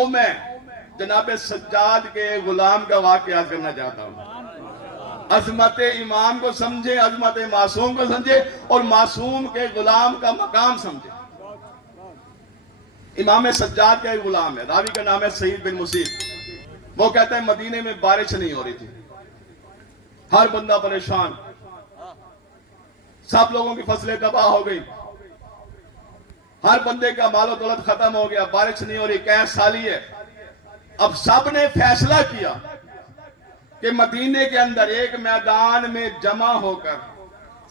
آؤ میں جناب سجاد کے غلام کا واقعہ کرنا چاہتا ہوں. عظمت امام کو سمجھے, عظمت معصوم کو سمجھے, اور معصوم کے غلام کا مقام سمجھے. امام سجاد کا ایک غلام ہے, راوی کا نام ہے سعید بن مسیب. وہ کہتا ہے مدینے میں بارش نہیں ہو رہی تھی, ہر بندہ پریشان, سب لوگوں کی فصلیں تباہ ہو گئی, ہر بندے کا مال و دولت ختم ہو گیا, بارش نہیں ہو رہی, قحط سالی ہے. اب سب نے فیصلہ کیا کہ مدینے کے اندر ایک میدان میں جمع ہو کر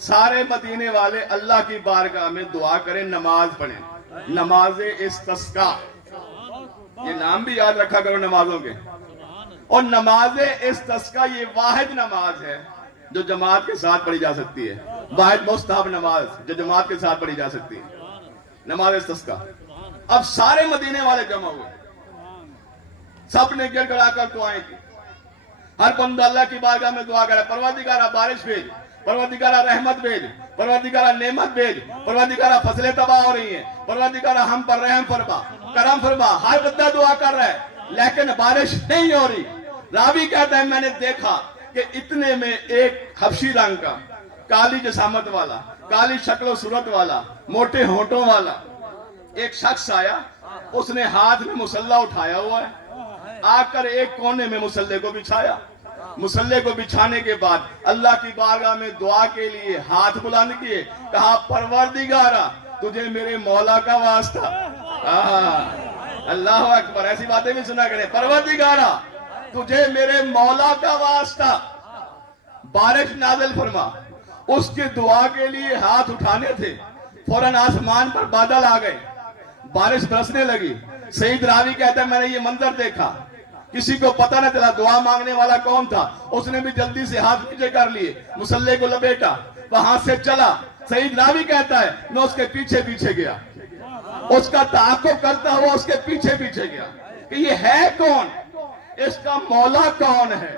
سارے مدینے والے اللہ کی بارگاہ میں دعا کریں, نماز پڑھیں, نماز استسقاء. یہ نام بھی یاد رکھا کرو نمازوں کے. اور نماز استسقاء یہ واحد نماز ہے جو جماعت کے ساتھ پڑھی جا سکتی ہے, واحد مستحب نماز جو جماعت کے ساتھ پڑھی جا سکتی ہے, نماز استسقاء. اب سارے مدینے والے جمع ہوئے, سب نے گر گڑا کر دعائیں کی. ہر بندہ اللہ کی بارگاہ میں دعا کرے, پروردگارہ بارش بھیج, پروردگارہ رحمت بھیج, پروردگارہ نعمت بھیج, پروردگارہ فصلیں تباہ ہو رہی ہیں, پروردگارہ ہم پر رحم فرما, کرم فرما. ہر بندہ دعا کر رہا ہے لیکن بارش نہیں ہو رہی. راوی کہتا ہے میں نے دیکھا کہ اتنے میں ایک حبشی رنگ کا, کالی جسامت والا, کالی شکل و صورت والا, موٹے ہونٹوں والا ایک شخص آیا. اس نے ہاتھ میں مصلی اٹھایا ہوا ہے, آ کر ایک کونے میں مصلی کو بچھایا. مصلی کو بچھانے کے بعد اللہ کی بارگاہ میں دعا کے لیے ہاتھ بلند کیے, کہا پروردگارہ تجھے میرے مولا کا واسطہ. اللہ اکبر, ایسی باتیں بھی سنا کریں. پروردگارہ تجھے میرے مولا کا واسطہ بارش نازل فرما. اس کی دعا کے لیے ہاتھ اٹھانے تھے, فوراً آسمان پر بادل آ گئے, بارش برسنے لگی. سعید راوی کہتا ہے میں نے یہ منظر دیکھا, کسی کو پتہ نہ چلا دعا مانگنے والا کون تھا. اس نے بھی جلدی سے ہاتھ نیچے کر لیے, مصلی کو لپیٹا, وہاں سے چلا. سعید راوی کہتا ہے میں اس کے پیچھے پیچھے گیا, اس کا تعاقب کرتا ہوا اس کے پیچھے پیچھے گیا کہ یہ ہے کون, اس کا مولا کون ہے.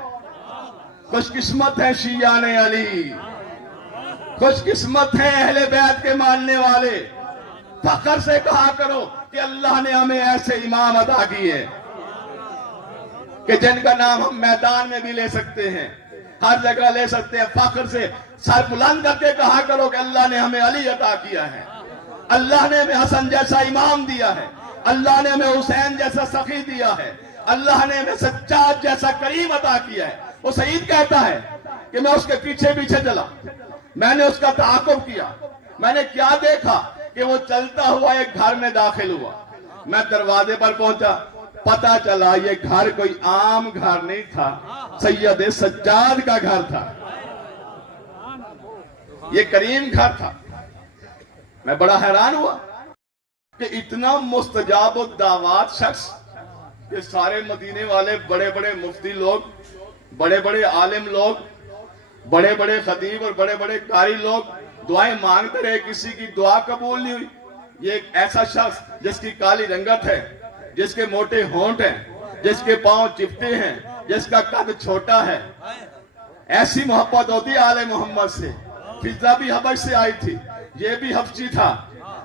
خوش قسمت ہے شیعان علی, خوش قسمت ہے اہل بیت کے ماننے والے. فخر سے کہا کرو کہ اللہ نے ہمیں ایسے امام عطا کیے کہ جن کا نام ہم میدان میں بھی لے سکتے ہیں, ہر جگہ لے سکتے ہیں. فخر سے سر بلند کر کے کہا کرو کہ اللہ نے ہمیں علی عطا کیا ہے, اللہ نے ہمیں حسن جیسا امام دیا ہے, اللہ نے ہمیں حسین جیسا سخی دیا ہے, اللہ نے ہمیں سجاد جیسا کریم عطا کیا ہے. وہ سعید کہتا ہے کہ میں اس کے پیچھے پیچھے چلا, میں نے اس کا تعاقب کیا. میں نے کیا دیکھا کہ وہ چلتا ہوا ایک گھر میں داخل ہوا. میں دروازے پر پہنچا, پتا چلا یہ گھر کوئی عام گھر نہیں تھا, سید سجاد کا گھر تھا, یہ کریم گھر تھا. میں بڑا حیران ہوا کہ اتنا مستجاب الدعوات شخص کہ سارے مدینے والے بڑے بڑے مفتی لوگ, بڑے بڑے عالم لوگ, بڑے بڑے خطیب اور بڑے بڑے قاری لوگ دعائیں مانگتے رہے, کسی کی دعا قبول نہیں ہوئی. یہ ایک ایسا شخص جس کی کالی رنگت ہے, جس کے موٹے ہونٹ ہیں, جس کے پاؤں چپٹے ہیں, جس کا قد چھوٹا ہے. ایسی محبت ہوتی ہے آل محمد سے. فضہ بھی حبش سے آئی تھی, یہ بھی حبشی تھا,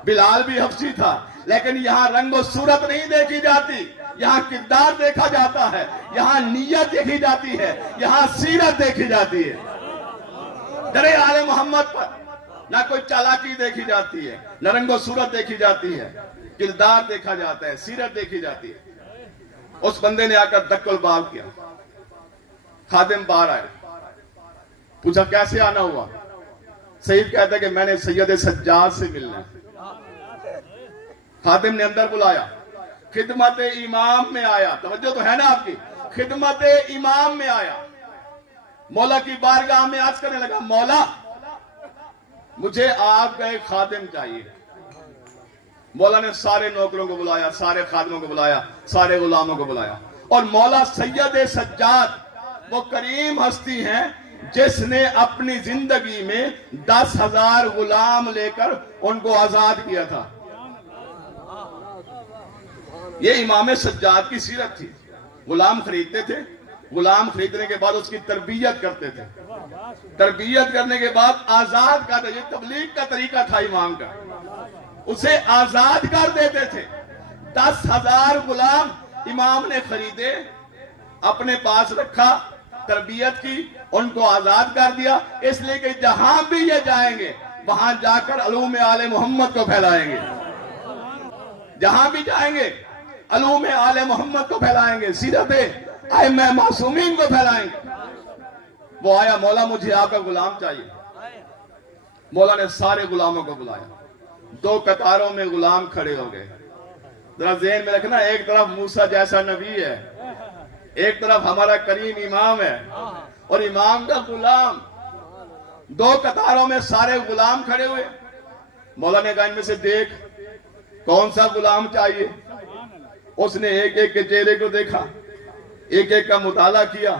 بلال بھی حبشی تھا, لیکن یہاں رنگ و صورت نہیں دیکھی جاتی, یہاں کردار دیکھا جاتا ہے, یہاں نیت دیکھی جاتی ہے, یہاں سیرت دیکھی جاتی ہے. درے آل محمد پر نہ کوئی چالاکی دیکھی جاتی ہے, نہ رنگ و صورت دیکھی جاتی ہے, کردار دیکھا جاتا ہے, سیرت دیکھی جاتی ہے. اس بندے نے آ کر دق الباب کیا. خادم باہر آئے, پوچھا کیسے آنا ہوا. سعید کہتا ہے کہ میں نے سید سجاد سے ملنا ہے. خادم نے اندر بلایا, خدمت امام میں آیا. توجہ تو ہے نا آپ کی, خدمت امام میں آیا. مولا کی بارگاہ میں عرض کرنے لگا, مولا مجھے آپ کا ایک خادم چاہیے. مولا نے سارے نوکروں کو بلایا, سارے خادموں کو بلایا, سارے غلاموں کو بلایا, اور مولا سید سجاد وہ کریم ہستی ہیں جس نے اپنی زندگی میں 10,000 غلام لے کر ان کو آزاد کیا تھا. یہ امام سجاد کی سیرت تھی. غلام خریدتے تھے, غلام خریدنے کے بعد اس کی تربیت کرتے تھے, تربیت کرنے کے بعد آزاد کرتے. یہ تبلیغ کا طریقہ تھا امام کا, اسے آزاد کر دیتے تھے. 10,000 غلام امام نے خریدے، اپنے پاس رکھا، تربیت کی، ان کو آزاد کر دیا، اس لیے کہ جہاں بھی یہ جائیں گے وہاں جا کر علوم آل محمد کو پھیلائیں گے، جہاں بھی جائیں گے علوم آل محمد کو پھیلائیں گے، سیرت ائمہ معصومین کو پھیلائیں گے۔ وہ آیا، مولا مجھے آپ کا غلام چاہیے۔ مولا نے سارے غلاموں کو بلایا، 2 قطاروں میں غلام کھڑے ہو گئے۔ ذرا ذہن میں رکھنا، ایک طرف موسیٰ جیسا نبی ہے، ایک طرف ہمارا کریم امام ہے، اور امام کا غلام، 2 قطاروں میں سارے غلام کھڑے ہوئے۔ مولا نے کہا ان میں سے دیکھ کون سا غلام چاہیے۔ اس نے ایک ایک کے چہرے کو دیکھا، ایک ایک کا مطالعہ کیا،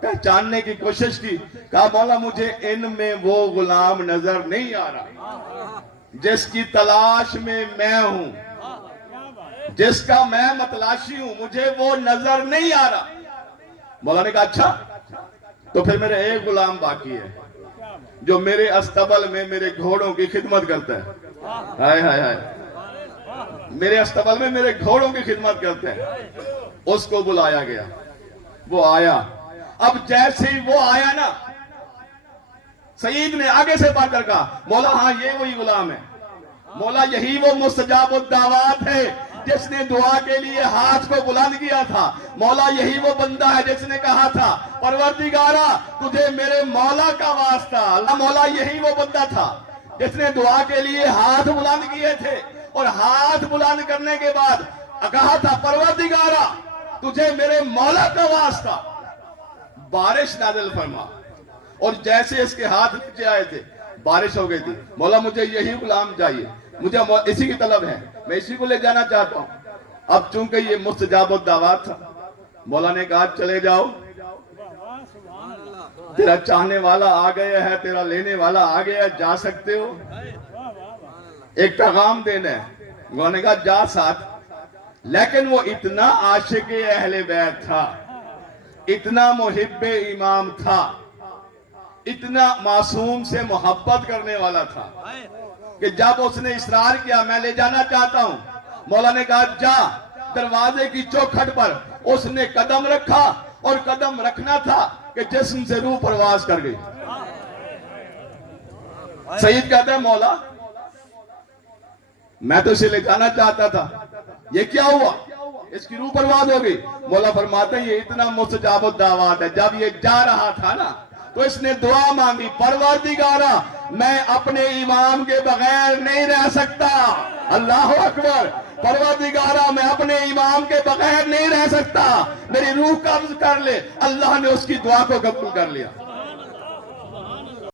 پہچاننے کی کوشش کی، کہا مولا مجھے ان میں وہ غلام نظر نہیں آ رہا جس کی تلاش میں ہوں، جس کا میں متلاشی ہوں، مجھے وہ نظر نہیں آ رہا۔ مولا نے کہا اچھا، تو پھر میرے ایک غلام باقی ہے جو میرے استبل میں میرے گھوڑوں کی خدمت کرتا ہے۔ ہائے ہائے ہائے، میرے استبل میں میرے گھوڑوں کی خدمت کرتے ہیں۔ اس کو بلایا گیا، وہ آیا۔ اب جیسے ہی وہ آیا نا، سعید نے آگے سے بڑھ کر کہا مولا ہاں یہ وہی غلام ہے، مولا یہی وہ مستجاب الدعوات ہے جس نے دعا کے لیے ہاتھ کو بلند کیا تھا، مولا یہی وہ بندہ ہے جس نے کہا تھا پروردگارا تجھے میرے مولا کا واسطہ۔ اللہ مولا یہی وہ بندہ تھا جس نے دعا کے لیے ہاتھ بلند کیے تھے، اور ہاتھ بلند کرنے کے بعد کہا تھا پروردگارا تجھے میرے مولا کا واسطہ بارش نازل فرما، اور جیسے اس کے ہاتھ نیچے آئے تھے بارش ہو گئی تھی۔ مولا مجھے یہی غلام چاہیے، مجھے اسی کی طلب ہے، میں اسی کو لے جانا چاہتا ہوں۔ اب چونکہ یہ مستجاب الدعوات تھا، مولا نے کہا چلے جاؤ، تیرا چاہنے والا آ گیا ہے، تیرا لینے والا آ گیا ہے، جا سکتے ہو۔ ایک پیغام دینا ہے، مولا نے کہا جا ساتھ۔ لیکن وہ اتنا عاشق اہل بیت تھا، اتنا محب امام تھا، اتنا معصوم سے محبت کرنے والا تھا کہ جب اس نے اصرار کیا میں لے جانا چاہتا ہوں، مولا نے کہا جا۔ دروازے کی چوکھٹ پر اس نے قدم رکھا، اور قدم رکھنا تھا کہ جسم سے روح پرواز کر گئی۔ سعید کہتا ہے مولا میں تو اسے لے جانا چاہتا تھا، یہ کیا ہوا؟ اس کی روح پرواز ہو گئی۔ مولا فرماتے ہیں یہ اتنا مستجاب الدعوات ہے، جب یہ جا رہا تھا نا تو اس نے دعا مانگی پروردگارا میں اپنے امام کے بغیر نہیں رہ سکتا۔ اللہ اکبر، پروردگارا میں اپنے امام کے بغیر نہیں رہ سکتا، میری روح قبض کر لے۔ اللہ نے اس کی دعا کو قبول کر لیا۔